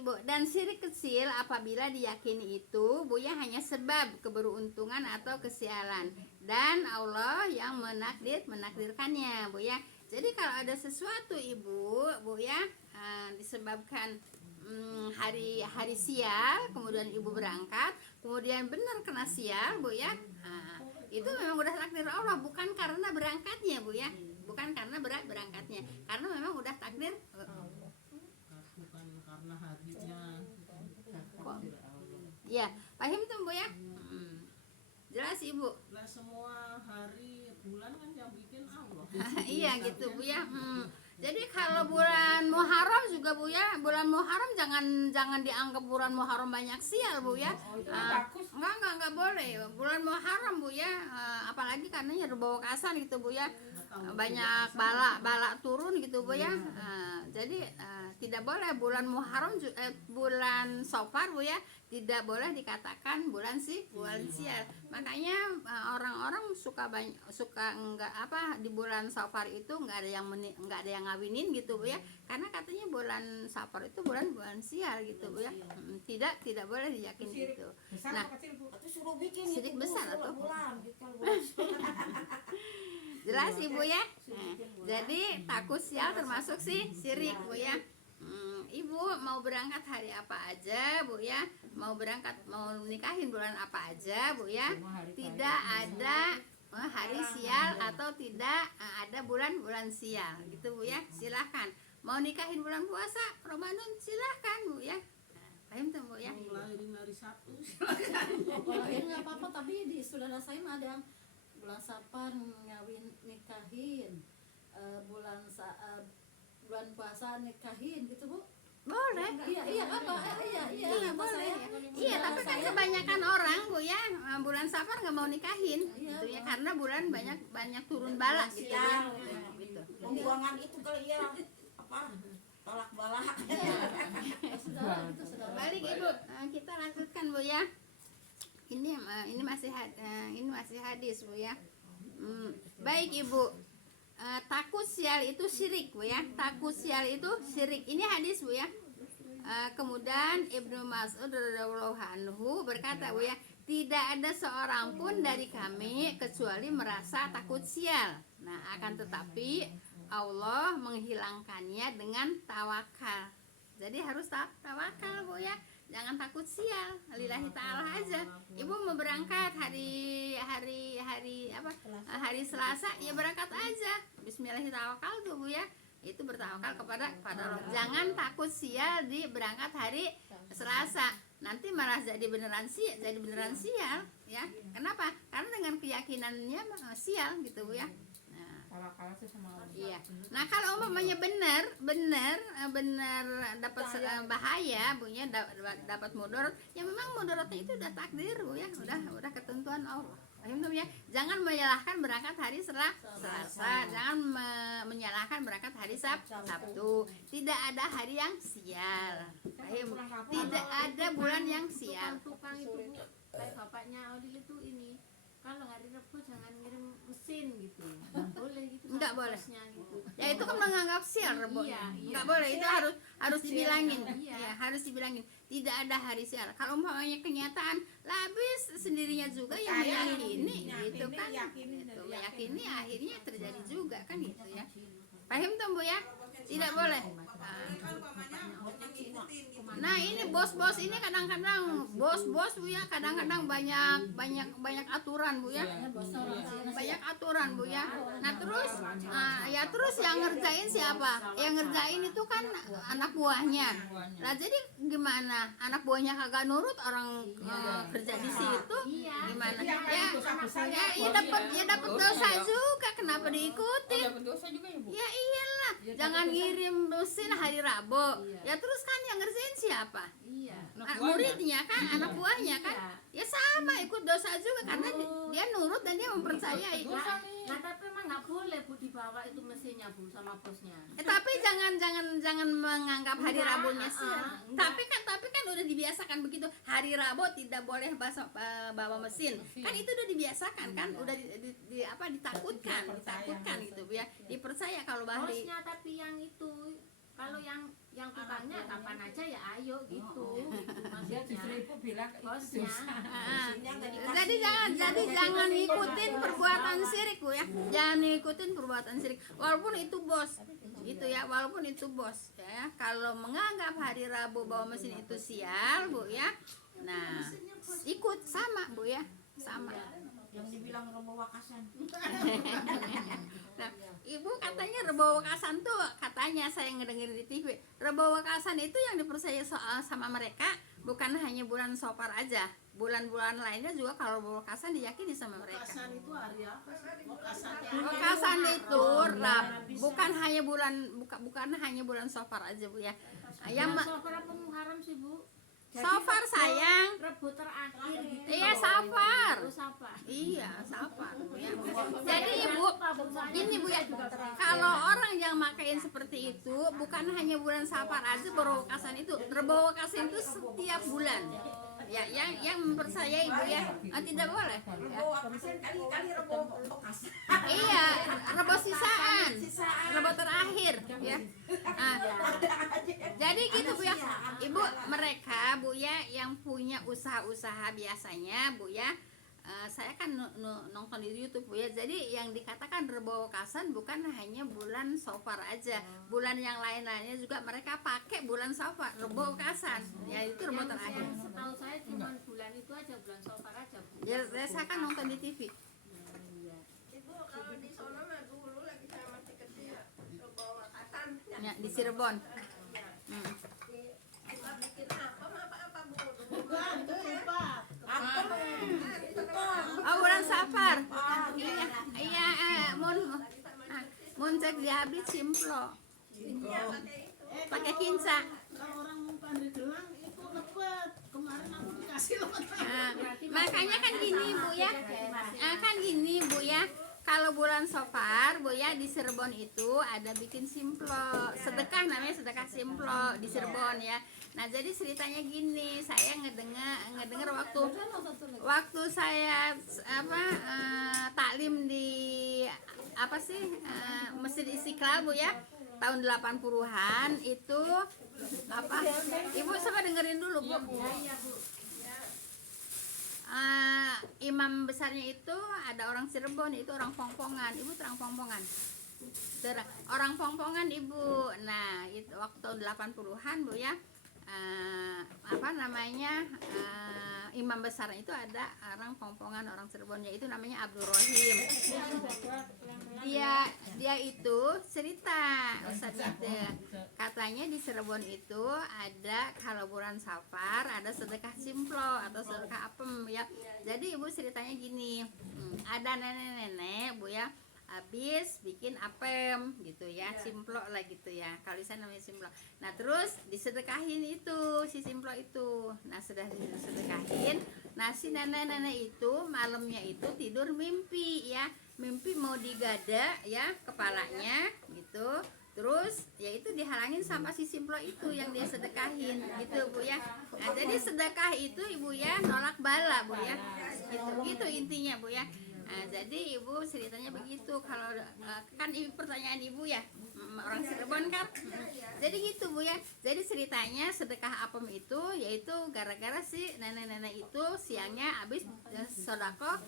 Ibu, dan syirik kecil apabila diyakini itu Bu ya hanya sebab keberuntungan atau kesialan dan Allah yang menakdirkannya Bu ya. Jadi kalau ada sesuatu Ibu Bu ya disebabkan hari sial, kemudian Ibu berangkat, kemudian benar kena sial Bu ya. Itu memang udah takdir Allah, bukan karena berangkatnya Bu ya. Bukan karena berangkatnya, karena memang udah takdir bukan karena harinya. ya. Paham tuh Bu ya? Jelas Ibu. Nah, semua hari bulan kan yang bikin Allah. Iya gitu Bu ya. Jadi kalau bulan Muharram juga Bu ya, bulan Muharram jangan dianggap bulan Muharram banyak sial Bu ya. Enggak boleh. Bulan Muharram Bu ya, apalagi karena ya bawa kasar gitu Bu ya. Banyak bala turun gitu Bu ya. Jadi tidak boleh bulan Muharram bulan Safar Bu ya, tidak boleh dikatakan bulan sial. Makanya orang-orang suka enggak di bulan Safar itu enggak ada yang ngawinin gitu Bu ya. Karena katanya bulan Safar itu bulan sial gitu Bu ya. Tidak boleh diyakini gitu. Nah, suruh bikin sirik besar atau bulan. Jelas Ibu ya. Jadi takut sial termasuk syirik Bu ya. Ibu mau berangkat hari apa aja Bu ya, mau nikahin bulan apa aja Bu ya, tidak ada hari sial atau tidak ada bulan sial gitu Bu ya. Silahkan mau nikahin bulan puasa Ramadan silahkan Bu ya. Paham tuh Bu ya? Ngelahirin hari Sabtu Kalau ini nggak apa-apa, tapi di saudara saya mah ada yang bulan Safar nikahin, bulan puasa nikahin gitu Bu. Boleh. Iya apa? Iya boleh. Iya, tapi kan kebanyakan orang Bu ya bulan Safar nggak mau nikahin gitu ya, karena bulan banyak turun bala gitu ya. Gitu. Pembuangan itu kali ya apa? Tolak balak. Sudah. Balik Ibu, kita lanjutkan Bu ya. Ini masih hadis Bu ya. Baik Ibu. Takut sial itu syirik Bu ya. Takut sial itu syirik. Ini hadis Bu ya. Kemudian Ibnu Mas'ud radhiyallahu anhu berkata Bu ya, tidak ada seorang pun dari kami kecuali merasa takut sial. Nah, akan tetapi Allah menghilangkannya dengan tawakal. Jadi harus tawakal Bu ya. Jangan takut sial, lillahi ta'ala aja. Ibu mau berangkat hari Selasa, ya berangkat aja. Bismillahirrahmanirrahim Bu ya. Itu bertawakal kepada Allah. Jangan takut sial di berangkat hari Selasa. Nanti malah jadi beneran sial ya. Kenapa? Karena dengan keyakinannya sial gitu Bu ya. Kalah sih sama Allah. Iya. Nah, kalau umpamanya benar dapat bahaya Bu ya, dapat mudarat, ya memang mudaratnya itu udah takdir Bu ya, udah ketentuan Allah. Paham ya? Jangan menyalahkan berangkat hari Selasa, jangan menyalahkan berangkat hari Sabtu. Tidak ada hari yang sial. Paham? Tidak ada bulan yang sial. Tukang itu Bu, kayak bapaknya Odil itu ini. Kalau hari Rabu jangan ngirim mesin gitu. Boleh gitu. Enggak boleh. Gitu. Ya itu kan menganggap sial Rebo. Enggak boleh, itu harus dibilangin. Ya, harus dibilangin. Tidak ada hari sial. Kalau umpamanya kenyataan labis sendirinya juga yang meyakini gitu kan. Gitu, meyakini akhirnya terjadi juga kan gitu ya. Paham tuh Bu ya? Tidak boleh. Nah, ini bos-bos ini kadang-kadang bos-bos Bu ya, kadang-kadang banyak aturan Bu ya. Banyak aturan Bu ya. Nah, terus yang ngerjain siapa? Yang ngerjain itu kan anak buahnya. Lah jadi gimana? Anak buahnya kagak nurut, orang kerja di situ gimana? Ya dapat dosa juga. Kenapa diikuti? Dapat dosa juga ya Bu. Ya iyalah, jangan ngirim mesin hari Rabu. Ya terus kan yang ngerjain siapa? Iya. Muridnya kan, anak buahnya kan. Ya sama, ikut dosa juga karena dia nurut dan dia mempercayai. Nah, tapi emang nggak boleh Bu dibawa itu mesinnya Bu sama bosnya. Tapi jangan menganggap hari Rabunya sih. Tapi kan udah dibiasakan begitu. Hari Rabu tidak boleh bawa mesin. Kan itu udah dibiasakan kan, udah ditakutkan gitu ya. Dipercaya kalau bahari Bosnya tapi yang itu kalau yang tukangnya kapan aja ya ayo gitu. Dia justru Maksudnya ibu bilang itu bosnya. dosa. Jadi jangan ngikutin perbuatan syirik Bu ya. Jangan ngikutin perbuatan syirik walaupun itu bos. Gitu ya, walaupun itu bos ya. Kalau menganggap hari Rabu bawa mesin itu sial Bu ya. Nah, ikut sama Bu ya. Sama. Yang dibilang Romo Wakasan. Nah, Ibu katanya Rebo Wakasan tuh katanya saya ngedengerin di TV. Rebo Wakasan itu yang dipercaya sama mereka bukan hanya bulan Sofar aja. Bulan-bulan lainnya juga kalau Rebo Wakasan diyakini sama mereka. Wakasan itu hari apa sih? Wakasan itu bukan hanya bulan Sofar aja Bu ya. Yang Sofar apa Muharram sih Bu? Sofar sayang. Rebo terakhir gitu. Iya Safar. Oh, Safar. Iya Safar Bu ya. Jadi Ibu ini Bu ya, kalau orang yang makain seperti itu bukan hanya bulan Safar aja berwakasan itu, berwakasan itu setiap bulan. Ya, yang mempercayai Bu ya, tidak boleh. Ya. Romo Wakasan kali-kali Romo Wakasan. Iya, rebo sisaan, rebo terakhir, ya. Ah, jadi gitu Bu ya, Ibu mereka Bu ya yang punya usaha-usaha biasanya Bu ya. Saya kan nonton di YouTube Bu ya. Jadi yang dikatakan rebo wakasan bukan hanya bulan Sofar aja, bulan yang lain-lainnya juga mereka pakai bulan Sofar rebo wakasan. Ya itu rebo terakhir. Setahu saya cuma bulan itu aja, bulan Sofar aja Bu. Ya saya kan nonton di TV. Ibu kalau di sono mah dulu lagi saya masih kecil Rebo Wakasan Ya, di Cirebon. kita bikin apa Bu Bukan, itu lupa. Oh bulan Safar. Iya, iya, mun cek dihabis simplo. Pakai kinsa. Kalau orang mau pandai gelang itu lepet. Kemarin aku dikasih lepet. Nah, makanya kan gini Bu ya. Kan gini Bu ya. Kalau bulan Sofar Bu ya di Cirebon itu ada bikin simplo. Sedekah namanya sedekah simplo di Cirebon ya. Nah, jadi ceritanya gini, saya ngedenger waktu saya taklim di Masjid Istiqlal Bu ya. Tahun 80-an itu Ibu coba dengerin dulu Bu. Imam besarnya itu ada orang Cirebon, itu orang Pongpongan. Ibu terang Pongpongan. Orang Pongpongan Ibu. Nah, itu waktu tahun 80-an Bu ya. Imam besar itu ada orang Pongpongan, orang Cirebon, yaitu namanya Abdul Rohim. Dia itu cerita Ustaznya katanya di Cirebon itu ada kalau bulan Safar ada sedekah simplo atau sedekah apem ya. Jadi Ibu ceritanya gini, ada nenek-nenek Bu ya habis bikin apem gitu ya, simplo lah gitu ya, kalau di sana namanya simplo. Nah terus disedekahin itu si simplo itu. Nah sudah disedekahin, nah si nenek-nenek itu malamnya itu tidur mimpi ya, mimpi mau digada ya kepalanya gitu. Terus ya itu dihalangin sama si simplo itu yang dia sedekahin gitu Bu ya. Nah jadi sedekah itu Ibu ya nolak bala Bu ya, gitu intinya Bu ya. Nah, jadi Ibu ceritanya begitu. Kalau kan pertanyaan Ibu ya, orang Cirebon kan. Jadi gitu Bu ya. Jadi ceritanya sedekah apem itu yaitu gara-gara si nenek-nenek itu siangnya habis sodako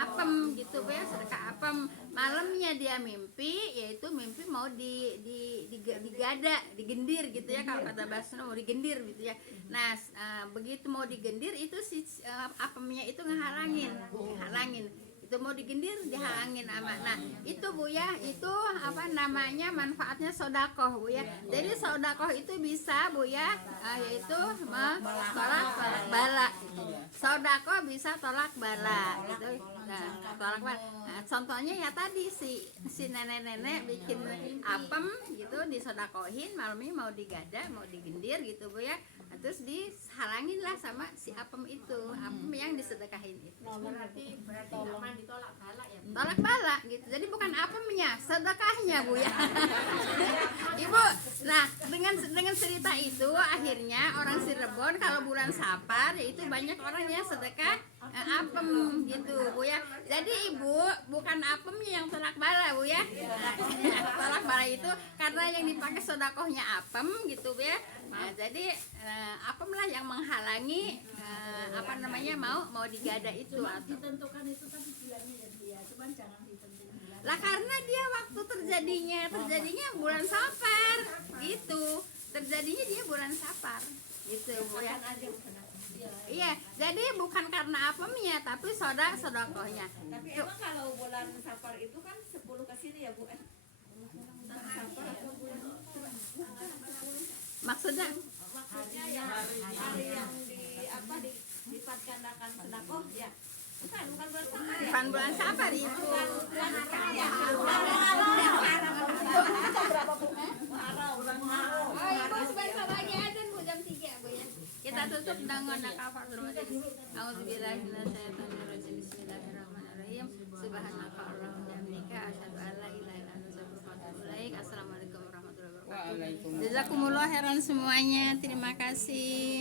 apem gitu Bu ya, sedekah apem. Malamnya dia mimpi, yaitu mimpi mau digada, digendir gitu ya, kalau kata Basno mau digendir gitu ya. Nah, begitu mau digendir itu si apemnya itu ngehalangin. Itu mau digendir dihalangin sama. Nah itu Bu ya, itu namanya manfaatnya sodakoh Bu ya. Jadi sodakoh itu bisa Bu ya, yaitu tolak bala. Sodakoh bisa tolak bala gitu. Nah, tolak bala. Nah, contohnya ya tadi si nenek-nenek bikin apem gitu disodakohin, malamnya mau digada, mau digendir gitu Bu ya. Nah, terus dihalangin lah sama si apem itu, apem yang disedekahin itu. Berarti aman ditolak bala ya. Tolak bala gitu. Jadi bukan apemnya, sedekahnya Bu ya. Ibu, nah dengan cerita itu akhirnya orang Cirebon kalau bulan Sapar itu banyak orang yang sedekah apem gitu Bu ya. Jadi Ibu bukan apemnya yang tolak bala Bu ya. Tolak bala itu karena yang dipakai sodakohnya apem gitu Bu ya. Nah, jadi apem lah yang menghalangi apa namanya mau digada itu Cuma atau ditentukan itu kan bulannya ya dia, cuman jangan ditentukan bulan. lah karena dia waktu terjadinya bulan Sapar gitu, terjadinya dia bulan Sapar gitu Bu ya. Iya, jadi bukan karena apemnya tapi sodakohnya. Tapi emang kalau bulan Sapar itu kan 10 ke sini ya Bu? Maksudnya Maksudnya yang hari yang dilipat gandakan sedekah ya. Bukan bulan Sapar ya. bukan bulan Sapar itu. Oh, Ibu sebentar lagi azan Bu jam 3 Bu ya. Kita tutup dengan kafatul majlis. Auzubillahi minasyaitonirrajim. Bismillahirrahmanirrahim. Subhanakallahumma wa bihamdika asyhadu an la ilaha illa anta astaghfiruka wa atubu ilaik. Assalamualaikum warahmatullahi wabarakatuh. Waalaikumsalam. Jazakumullah khairan semuanya. Terima kasih.